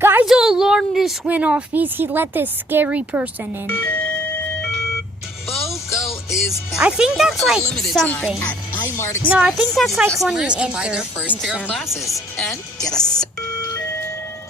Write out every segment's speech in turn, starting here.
Guys, the alarm just went off because he let this scary person in. BOGO is back. I think that's for a like limited something. time at Imart Express. No, I think that's New like when you customers can buy enter their first pair of and glasses and get a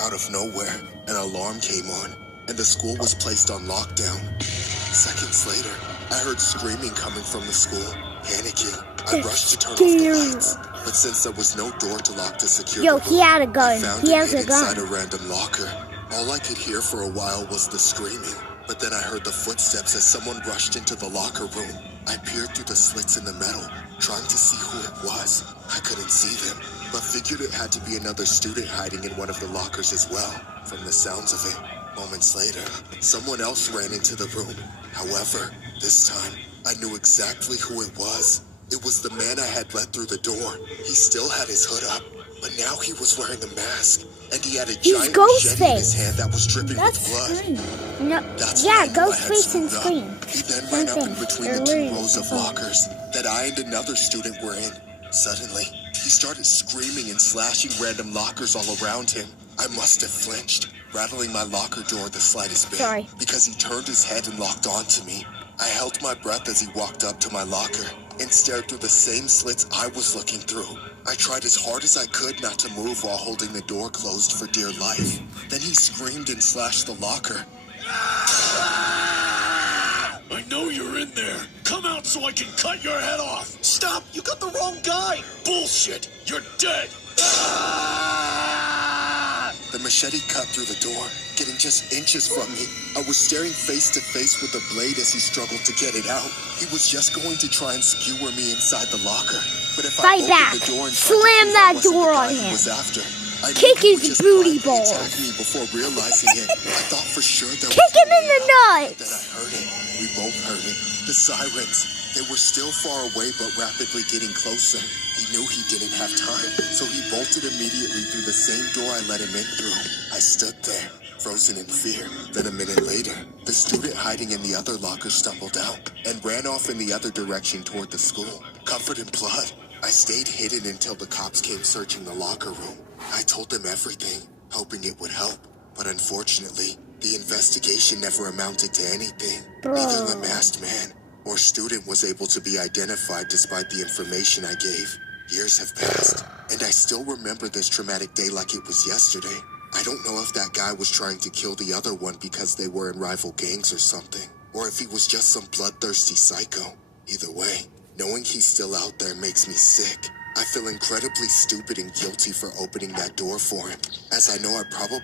Out of nowhere, an alarm came on, and the school was placed on lockdown. Seconds later, I heard screaming coming from the school. Panicking, I rushed to turn off the lights, but since there was no door to lock to secure Yo, the he room, had a gun. I found He it has hid a gun. inside a random locker. All I could hear for a while was the screaming, but then I heard the footsteps as someone rushed into the locker room. I peered through the slits in the metal, trying to see who it was. I couldn't see them, but figured it had to be another student hiding in one of the lockers as well, from the sounds of it. Moments later, someone else ran into the room. However, this time, I knew exactly who it was. It was the man I had let through the door. He still had his hood up, but now he was wearing a mask, and he had a giant machete in his hand that was dripping with blood. Scream. No, That's yeah, when I knew I had Ghostface and screwed up. Scream. He then Same ran up in thing. between They're the two wearing rows of the- lockers that I and another student were in. Suddenly, he started screaming and slashing random lockers all around him. I must have flinched, rattling my locker door the slightest bit, Sorry. because he turned his head and locked onto me. I held my breath as he walked up to my locker and stared through the same slits I was looking through. I tried as hard as I could not to move while holding the door closed for dear life. Then he screamed and slashed the locker. I know you're in there. Come out so I can cut your head off. Stop! You got the wrong guy. Bullshit! You're dead. The machete cut through the door, getting just inches from me. I was staring face to face with the blade as he struggled to get it out. He was just going to try and skewer me inside the locker. But if Fight I back. opened the door and Slam tried to that prove I wasn't door the on guy he him. was after, I knew Kick he his would just booty blindly balls. attack me before realizing it. I thought for sure there Kick was him in the Then nuts. I heard it. We both heard it. The sirens. They were still far away but rapidly getting closer. He knew he didn't have time, so he bolted immediately through the same door I let him in through. I stood there, frozen in fear. Then a minute later, the student hiding in the other locker stumbled out and ran off in the other direction toward the school, covered in blood. I stayed hidden until the cops came searching the locker room. I told them everything, hoping it would help. But unfortunately, the investigation never amounted to anything. Neither the masked man or student was able to be identified despite the information I gave. Years have passed, and I still remember this traumatic day like it was yesterday. I don't know if that guy was trying to kill the other one because they were in rival gangs or something, or if he was just some bloodthirsty psycho. Either way, knowing he's still out there makes me sick. I feel incredibly stupid and guilty for opening that door for him, as I know I probably